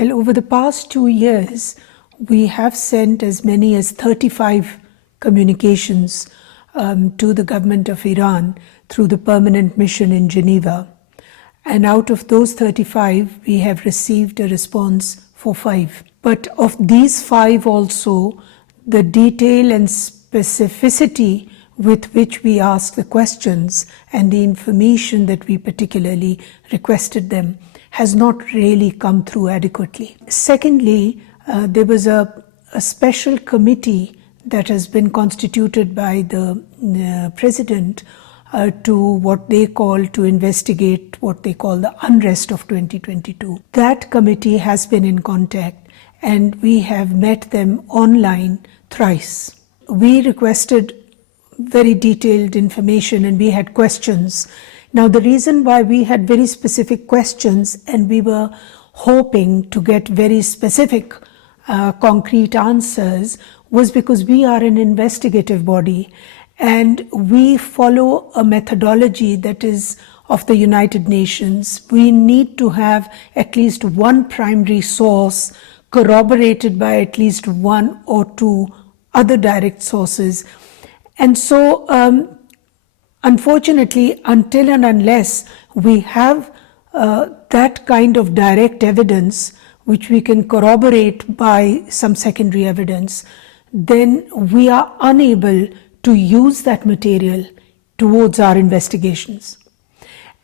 Well, over the past 2 years, we have sent as many as 35 communications to the government of Iran through the permanent mission in Geneva. And out of those 35, we have received a response for 5. But of these 5 also, the detail and specificity with which we ask the questions and the information that we particularly requested them has not really come through adequately. Secondly, there was a special committee that has been constituted by the president to what they call to investigate what they call the unrest of 2022. That committee has been in contact and we have met them online thrice. We requested very detailed information and we had questions. Now the reason why we had very specific questions and we were hoping to get very specific concrete answers was because we are an investigative body and we follow a methodology that is of the United Nations. We need to have at least one primary source corroborated by at least 1 or 2 other direct sources. And so, unfortunately, until and unless we have that kind of direct evidence, which we can corroborate by some secondary evidence, then we are unable to use that material towards our investigations.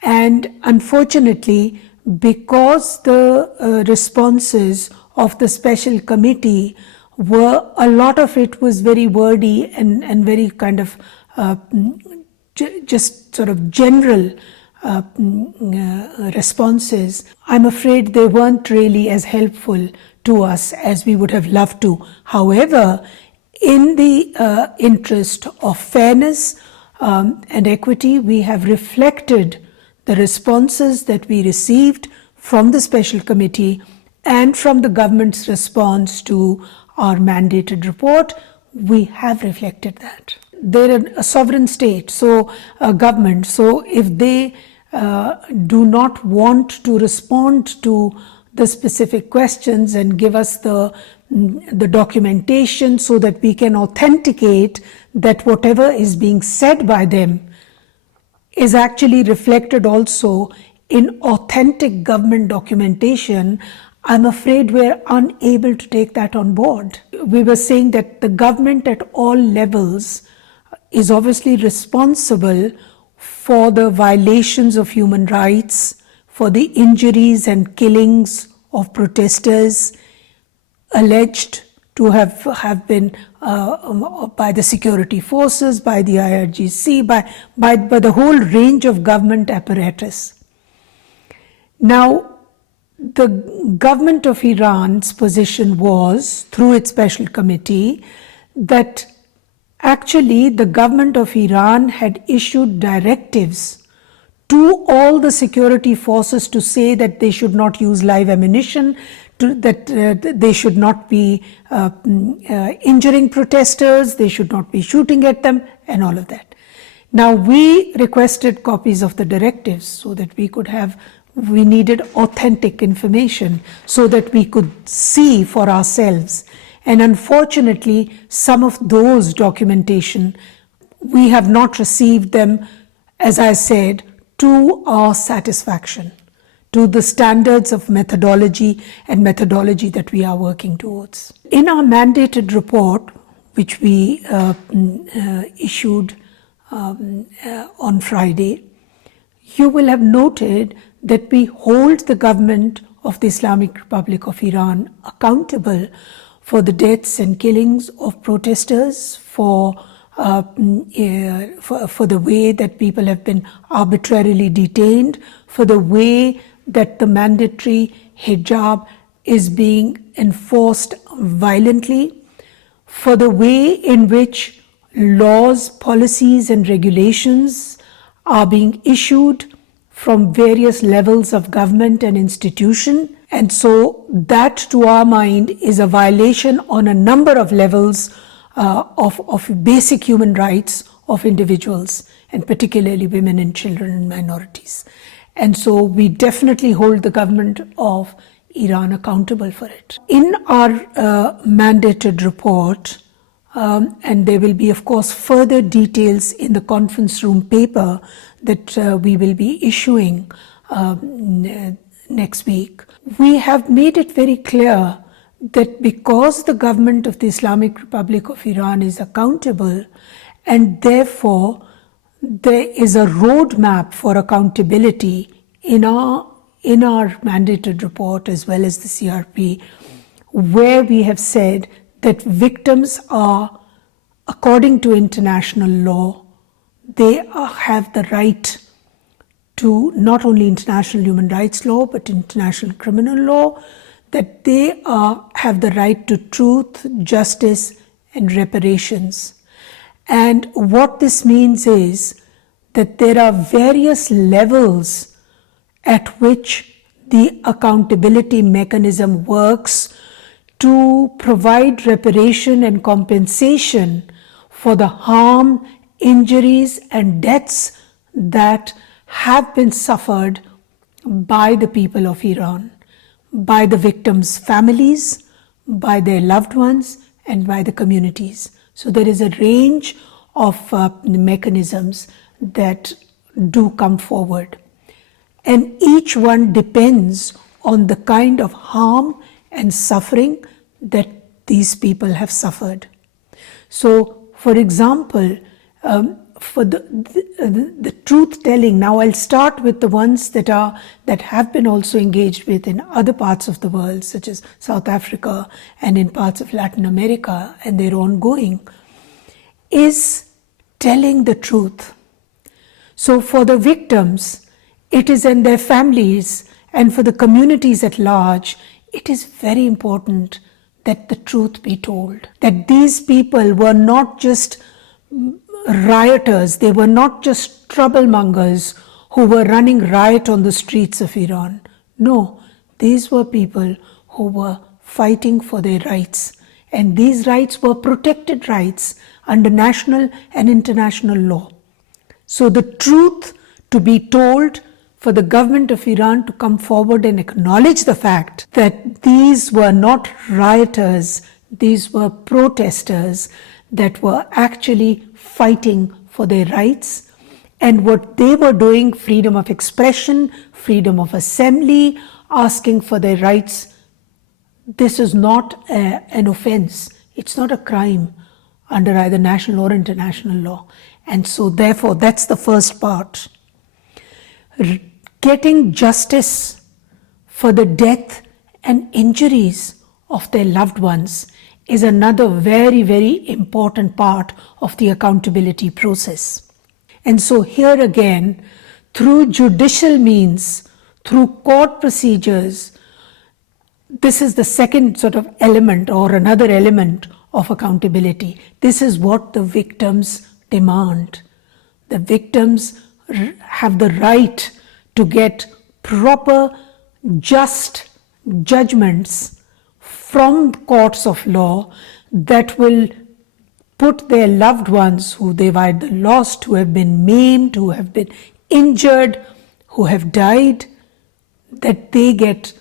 And unfortunately, because the responses of the special committee were, a lot of it was very wordy and very kind of just sort of general responses, I'm afraid they weren't really as helpful to us as we would have loved to. However, in the interest of fairness and equity, we have reflected the responses that we received from the special committee and from the government's response to our mandated report. We have reflected that. They're a sovereign state, so a government. So if they do not want to respond to the specific questions and give us the documentation so that we can authenticate that whatever is being said by them is actually reflected also in authentic government documentation, I'm afraid we're unable to take that on board. We were saying that the government at all levels is obviously responsible for the violations of human rights, for the injuries and killings of protesters alleged to have been by the security forces, by the IRGC, by the whole range of government apparatus. Now, the government of Iran's position was, through its special committee, that actually the government of Iran had issued directives to all the security forces to say that they should not use live ammunition, that they should not be injuring protesters, they should not be shooting at them, and all of that. Now, we requested copies of the directives so that we needed authentic information so that we could see for ourselves. And unfortunately, some of those documentation, we have not received them, as I said, to our satisfaction, to the standards of methodology that we are working towards. In our mandated report, which we issued on Friday, you will have noted that we hold the government of the Islamic Republic of Iran accountable for the deaths and killings of protesters, for the way that people have been arbitrarily detained, for the way that the mandatory hijab is being enforced violently, for the way in which laws, policies, and regulations are being issued from various levels of government and institution. And so that, to our mind, is a violation on a number of levels of basic human rights of individuals, and particularly women and children and minorities. And so we definitely hold the government of Iran accountable for it. In our mandated report, and there will be, of course, further details in the conference room paper that we will be issuing next week. We have made it very clear that because the government of the Islamic Republic of Iran is accountable, and therefore there is a roadmap for accountability in our mandated report as well as the CRP, where we have said that victims are, according to international law, they have the right to not only international human rights law but international criminal law, that they have the right to truth, justice, and reparations. And what this means is that there are various levels at which the accountability mechanism works to provide reparation and compensation for the harm, injuries, and deaths that have been suffered by the people of Iran, by the victims' families, by their loved ones, and by the communities. So there is a range of mechanisms that do come forward. And each one depends on the kind of harm and suffering that these people have suffered. So, for example, for the truth-telling, now I'll start with the ones that have been also engaged with in other parts of the world, such as South Africa and in parts of Latin America, and they're ongoing, is telling the truth. So for the victims, it is in their families, and for the communities at large, it is very important that the truth be told. That these people were not just rioters, they were not just troublemongers who were running riot on the streets of Iran. No, these were people who were fighting for their rights. And these rights were protected rights under national and international law. So the truth to be told, for the government of Iran to come forward and acknowledge the fact that these were not rioters, these were protesters that were actually fighting for their rights, and what they were doing, freedom of expression, freedom of assembly, asking for their rights, this is not an offense. It's not a crime under either national or international law. And so therefore, that's the first part. Getting justice for the death and injuries of their loved ones is another very, very important part of the accountability process. And so here again, through judicial means, through court procedures, this is the second sort of element or another element of accountability. This is what the victims demand. The victims have the right to get proper, just judgments from courts of law that will put their loved ones who they've either lost, who have been maimed, who have been injured, who have died, that they get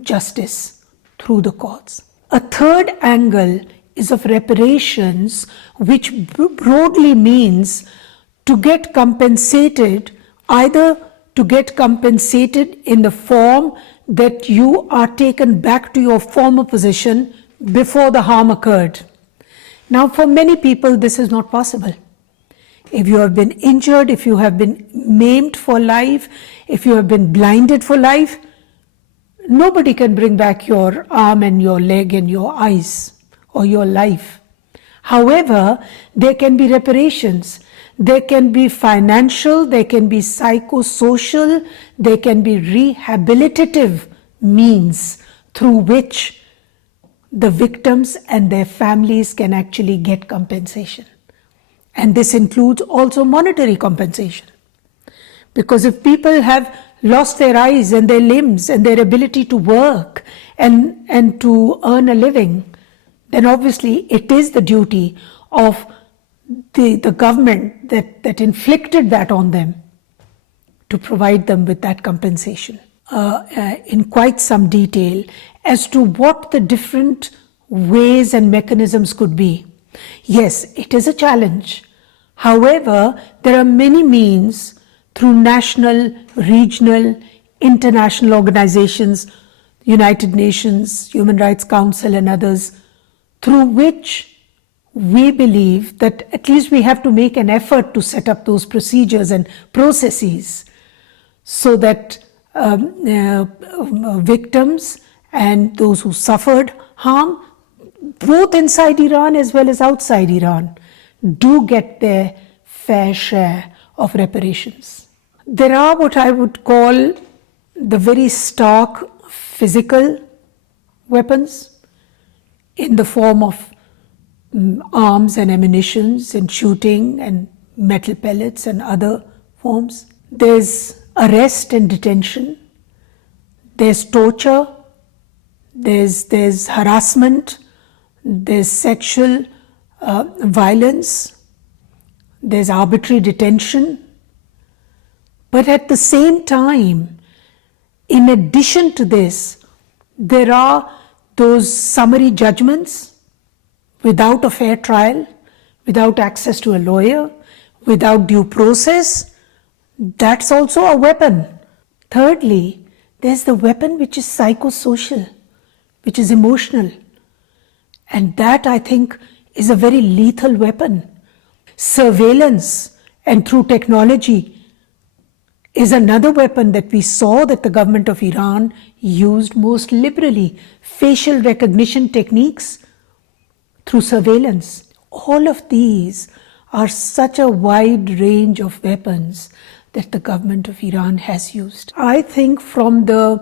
justice through the courts. A third angle is of reparations, which broadly means to get compensated, either to get compensated in the form that you are taken back to your former position before the harm occurred. Now, for many people, this is not possible. If you have been injured, if you have been maimed for life, if you have been blinded for life, nobody can bring back your arm and your leg and your eyes or your life. However, there can be reparations. There can be financial, there can be psychosocial, there can be rehabilitative means through which the victims and their families can actually get compensation. And this includes also monetary compensation. Because if people have lost their eyes and their limbs and their ability to work and to earn a living, then obviously it is the duty of the government that inflicted that on them to provide them with that compensation. in quite some detail as to what the different ways and mechanisms could be. Yes, it is a challenge. However, there are many means through national, regional, international organizations, United Nations, Human Rights Council and others, through which we believe that at least we have to make an effort to set up those procedures and processes so that victims and those who suffered harm, both inside Iran as well as outside Iran, do get their fair share of reparations. There are what I would call the very stark physical weapons in the form of arms and ammunitions and shooting and metal pellets and other forms. There's arrest and detention. There's torture. There's harassment. There's sexual violence. There's arbitrary detention. But at the same time, in addition to this, there are those summary judgments without a fair trial, without access to a lawyer, without due process. That's also a weapon. Thirdly, there's the weapon which is psychosocial, which is emotional. And that, I think, is a very lethal weapon. Surveillance and through technology is another weapon that we saw that the government of Iran used most liberally. Facial recognition techniques through surveillance. All of these are such a wide range of weapons that the government of Iran has used. I think from the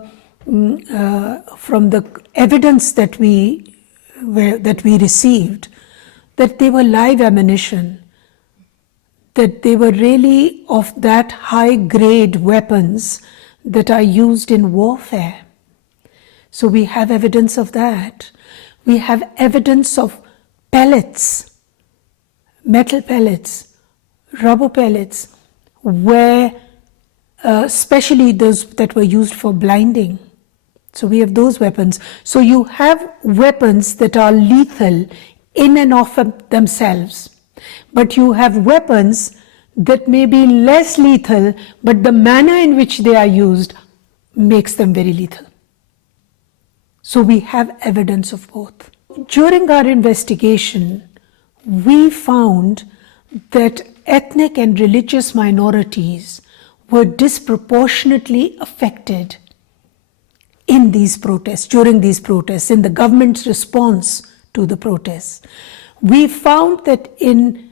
evidence that we received, that they were live ammunition, that they were really of that high grade weapons that are used in warfare. So we have evidence of that. We have evidence of pellets, metal pellets, rubber pellets, where especially those that were used for blinding. So we have those weapons. So you have weapons that are lethal in and of themselves. But you have weapons that may be less lethal, but the manner in which they are used makes them very lethal. So we have evidence of both. During our investigation, we found that ethnic and religious minorities were disproportionately affected in these protests, during these protests, in the government's response to the protests. We found that in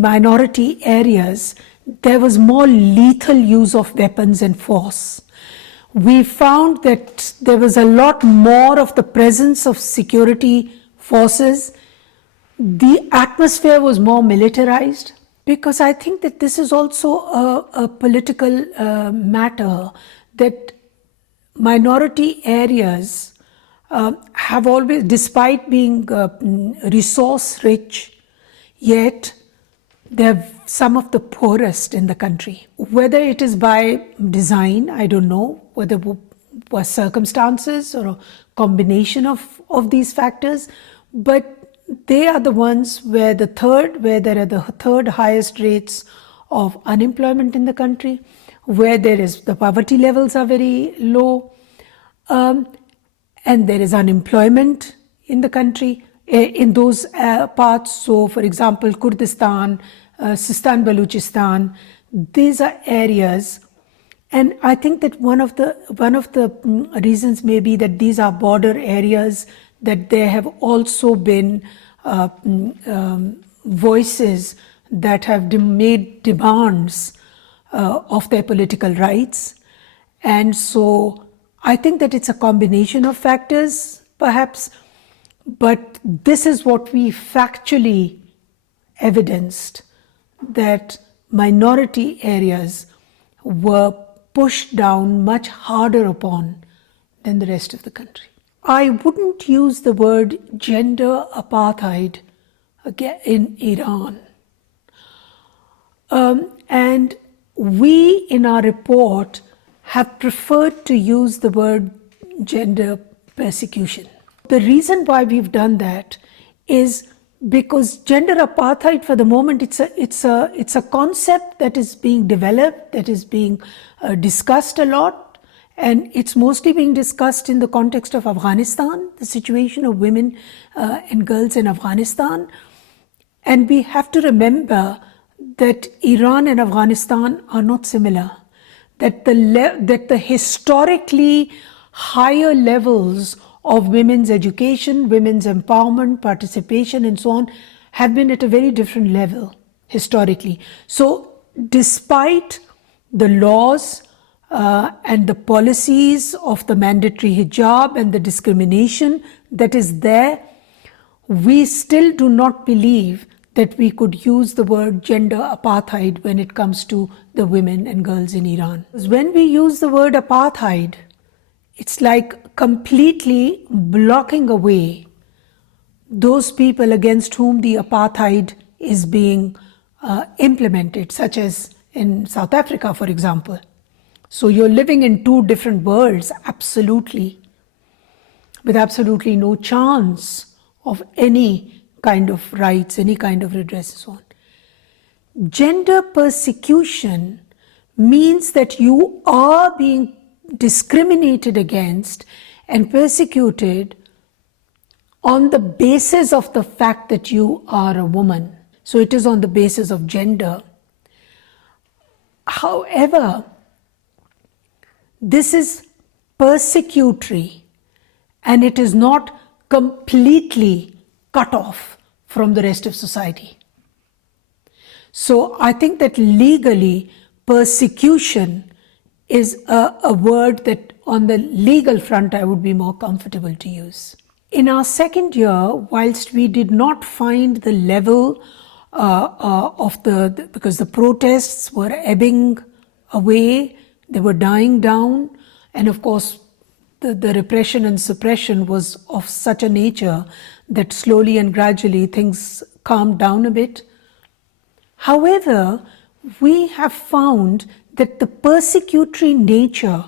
minority areas, there was more lethal use of weapons and force. We found that there was a lot more of the presence of security forces. The atmosphere was more militarized, because I think that this is also a political matter, that minority areas have always, despite being resource rich, yet they're some of the poorest in the country. Whether it is by design, I don't know, whether it was circumstances or a combination of these factors, but they are the ones where there are the third highest rates of unemployment in the country, where the poverty levels are very low, and there is unemployment in the country in those parts. So, for example, Kurdistan, Sistan, Baluchistan, these are areas, and I think that one of the reasons may be that these are border areas, that there have also been voices that have made demands of their political rights. And so I think that it's a combination of factors, perhaps, but this is what we factually evidenced, that minority areas were pushed down much harder upon than the rest of the country. I wouldn't use the word gender apartheid in Iran. And we, in our report, have preferred to use the word gender persecution. The reason why we've done that is because gender apartheid, for the moment, it's a concept that is being developed, that is being discussed a lot, and it's mostly being discussed in the context of Afghanistan, the situation of women and girls in Afghanistan. And we have to remember that Iran and Afghanistan are not similar, that the historically higher levels of women's education, women's empowerment, participation, and so on, have been at a very different level historically. So despite the laws and the policies of the mandatory hijab and the discrimination that is there, we still do not believe that we could use the word gender apartheid when it comes to the women and girls in Iran. When we use the word apartheid, it's like completely blocking away those people against whom the apartheid is being implemented, such as in South Africa, for example. So you're living in two different worlds, absolutely, with absolutely no chance of any kind of rights, any kind of redress, and so on. Gender persecution means that you are being discriminated against and persecuted on the basis of the fact that you are a woman. So it is on the basis of gender. However, this is persecutory and it is not completely cut off from the rest of society. So I think that legally, persecution is a word that on the legal front I would be more comfortable to use. In our second year, whilst we did not find the level because the protests were ebbing away, they were dying down, and of course the repression and suppression was of such a nature that slowly and gradually things calmed down a bit. However, we have found that the persecutory nature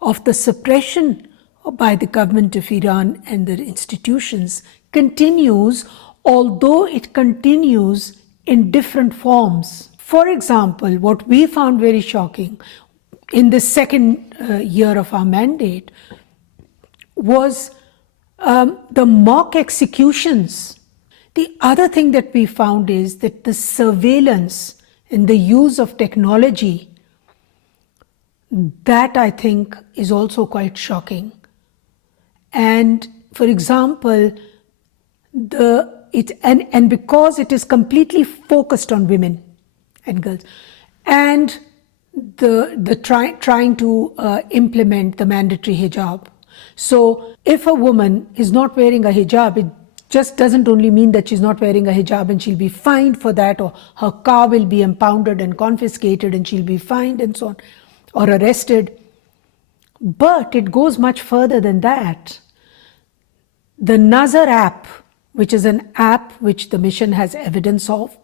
of the suppression by the government of Iran and their institutions continues, although it continues in different forms. For example, what we found very shocking in the second year of our mandate was the mock executions. The other thing that we found is that the surveillance and the use of technology, that I think is also quite shocking. And for example, because it is completely focused on women and girls, and trying to implement the mandatory hijab. So if a woman is not wearing a hijab, it just doesn't only mean that she's not wearing a hijab and she'll be fined for that, or her car will be impounded and confiscated and she'll be fined and so on, or arrested. But it goes much further than that. The Nazar app, which is an app which the mission has evidence of,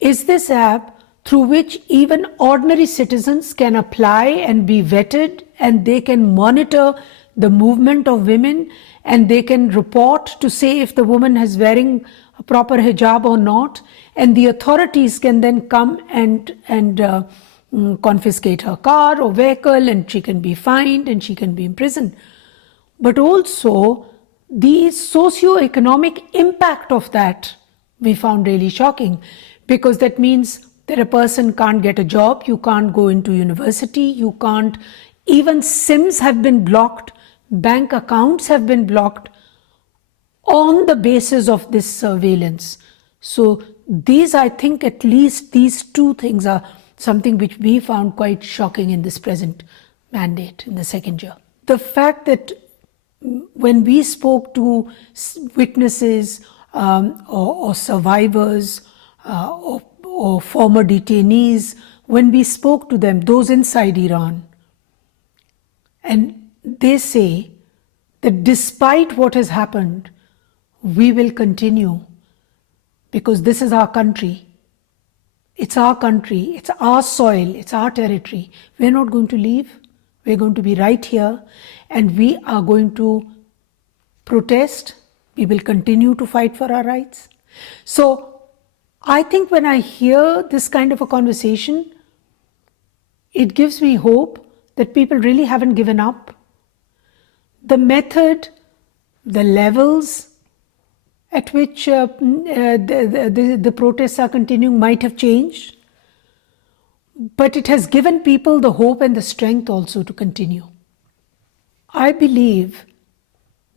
is this app through which even ordinary citizens can apply and be vetted, and they can monitor the movement of women, and they can report to say if the woman is wearing a proper hijab or not, and the authorities can then come and confiscate her car or vehicle, and she can be fined and she can be imprisoned. But also the socio-economic impact of that we found really shocking, because that means that a person can't get a job, you can't go into university, you can't, even SIMs have been blocked, bank accounts have been blocked on the basis of this surveillance. So these, I think at least these two things are something which we found quite shocking in this present mandate in the second year. The fact that when we spoke to witnesses or survivors or former detainees, when we spoke to them, those inside Iran, and they say that despite what has happened, we will continue because this is our country. It's our country, it's our soil, it's our territory. We're not going to leave. We're going to be right here, and we are going to protest. We will continue to fight for our rights. So I think when I hear this kind of a conversation, it gives me hope that people really haven't given up. The method, the levels at which the protests are continuing might have changed, but it has given people the hope and the strength also to continue. I believe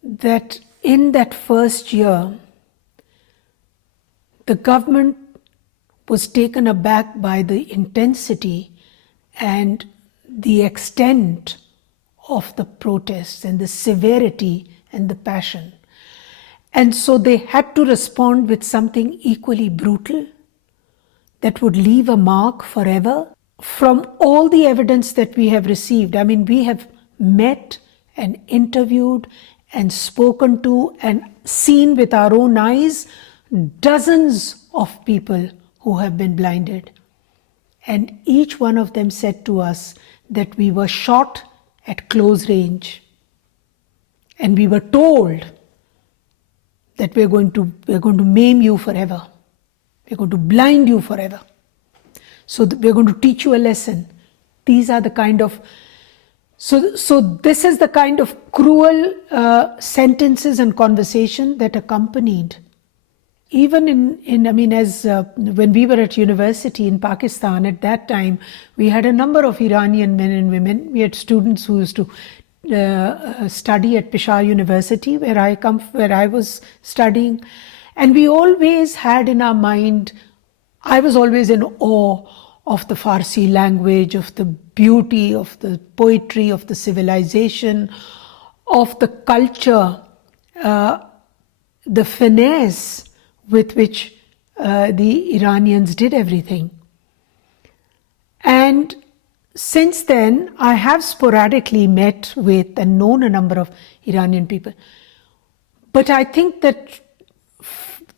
that in that first year, the government was taken aback by the intensity and the extent of the protests and the severity and the passion. And so they had to respond with something equally brutal that would leave a mark forever. From all the evidence that we have received, I mean, we have met and interviewed and spoken to and seen with our own eyes dozens of people who have been blinded. And each one of them said to us that we were shot at close range. And we were told that we're going to maim you forever. We're going to blind you forever. So we're going to teach you a lesson. These are the kind of, so this is the kind of cruel sentences and conversation that accompanied. Even when we were at university in Pakistan at that time, we had a number of Iranian men and women. We had students who used to study at Peshawar University, where I was studying, and we always had in our mind. I was always in awe of the Farsi language, of the beauty, of the poetry, of the civilization, of the culture, the finesse with which the Iranians did everything. And since then, I have sporadically met with and known a number of Iranian people. But I think that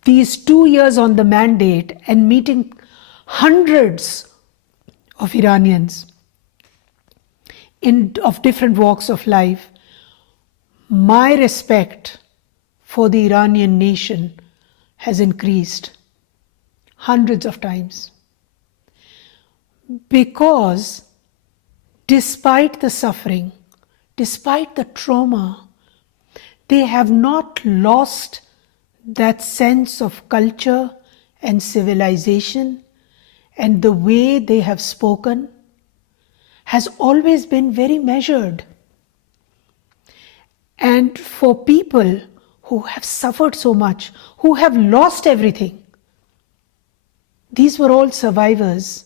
these 2 years on the mandate and meeting hundreds of Iranians of different walks of life, my respect for the Iranian nation has increased hundreds of times. Because despite the suffering, despite the trauma, they have not lost that sense of culture and civilization, and the way they have spoken has always been very measured. And for people who have suffered so much, who have lost everything, these were all survivors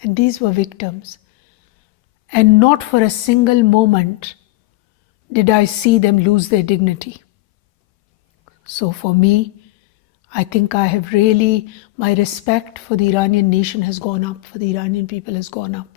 and these were victims. And not for a single moment did I see them lose their dignity. So for me, I think I have really, my respect for the Iranian nation has gone up, for the Iranian people has gone up.